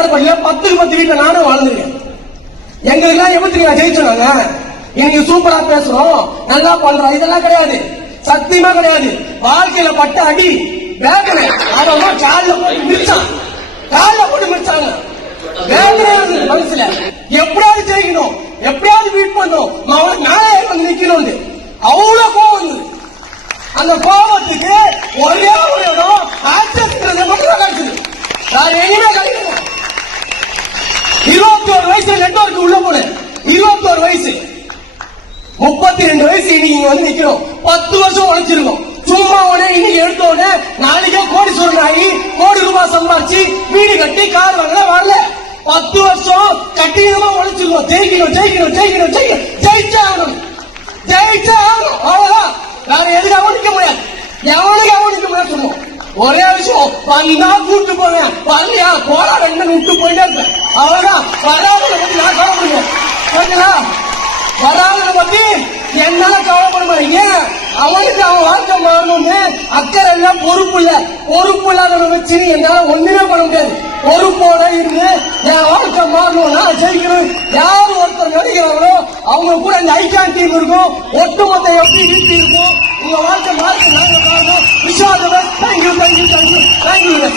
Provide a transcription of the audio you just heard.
ஏற்காடு பள்ளியில 10க்கு 10 வீட்டுல நானும் வாழ்ந்துருக்கேன். எங்களுக்கு எப்படி ஜெயிச்சோம். இன்னைக்கு சூப்பரா பேசுறோம், நல்லா பண்றோம், இதெல்லாம் கிடையாது, சத்தியமா கிடையாது. வாழ்க்கையில பட்ட அடி வேகனை அவன் காலில் போட்டு மிதிச்சான், காலில் போட்டு மிதிச்சாங்க. வேகனை மனசுல எப்படியாவது ஜெயிக்கணும், எப்படியாவது வீட் பண்ணணும், அவனுக்கு மேலே வந்து நிக்கணும். அவ்வளவு கோவம் வந்தது. அந்த கோபத்துக்கு ஒரே ஒரு இடம் ஆட்சியர் மட்டும் தான் கிடைச்சது. நான் எங்கேயுமே கிடைக்கல. 21 வயசுல நெட்வொர்க் உள்ள போனேன். 21 வயசு, 32 வயசு இன்னைக்கு வந்து நிக்கிறோம். 10 வருஷம் உழைச்சிருக்கோம். சும்மா உடனே இன்னைக்கு எடுத்த உடனே நாளைக்கே கோடீஸ்வரன் ஆகி கோடி ரூபாய் சம்பாதிச்சு வீடு கட்டி கார் வாங்கல வரல. 10 வருஷம் கட்டியமா உழைச்சிருக்கோம். ஜெயிக்கணும் ஜெயிக்கணும் ஜெயிக்கணும் ஜெயிக்கணும், ஜெயிச்சா ஆகணும், ஜெயிச்சா ஆகணும். அவ்வளவுதான், வேற எதுக்காகவும் நிக்க முடியாது, எவனுக்காகவும் நிக்க முடியாது. சொல்லுவோம் ஒரே விஷயம், வந்தா கூட்டு போவேன், வரலையா போடா ரெண்டு விட்டு போயிட்டே இருப்பேன். அவ்வளவுதான். வராத பத்தி நான் கவலைப்படுவேன். ஓகேங்களா? வராத பத்தி என்னால கவலைப்படுவேன். ஏன் அவனுக்கு அவன் வாழ்க்கை மாறணும்னு அக்கறை எல்லாம் பொறுப்பு இல்ல. பொறுப்பு இல்லாத வச்சு என்னால ஒண்ணுமே பண்ண முடியாது. பொறுப்போட இருந்து என் வாழ்க்கை மாறணும்னா ஜெயிக்கணும். யார் ஒருத்தர் நடிக்கிறாங்களோ அவங்க கூட இந்த ஐக்கியம் டீம் இருக்கும். ஒட்டுமொத்த எப்படி வீட்டு இருக்கும். உங்க வாழ்க்கை மாறி நாங்க பாருங்க. Vishada thank you thank you thank you thank you.